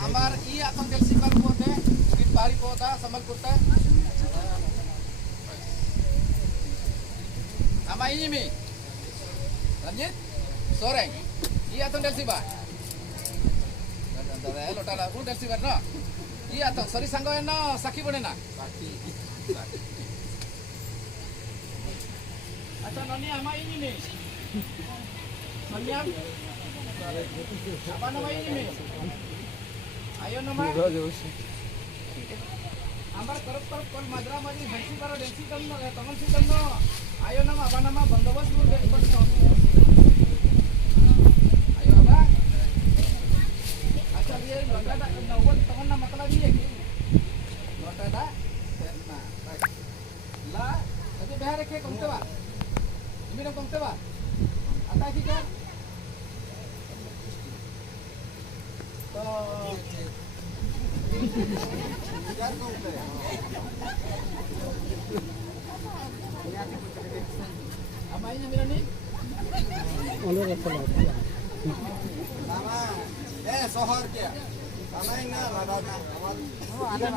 Amar I atong Delsi baru pote, Bukit Bahari Kota, Sambalpur ta. Ama ini mi. Lanjut. Soreng. I atong Delsi ba. Dada lota la pun Delsi bar no. I atong sori sanggo no saki bone na. Saki. Acha noni ama ini mi. Manyam. Apa nama ini mi? Ayo nama. Ambar korup kol madra madi Delsi baro Delsi kam no tangan si kam no. Ayo nama apa nama bandobast bol Ayo apa? Acha dia lota da nawon tangan nama kala dia. Lota da. Nah, baik. La, tadi behar ke komte ba? Ini dong komte ba? Ata ki kan? To biar komte. Apa ini namanya nih? Oleh Rasulullah. Nama, sohor kia. Nama ini nada. Oh, ada.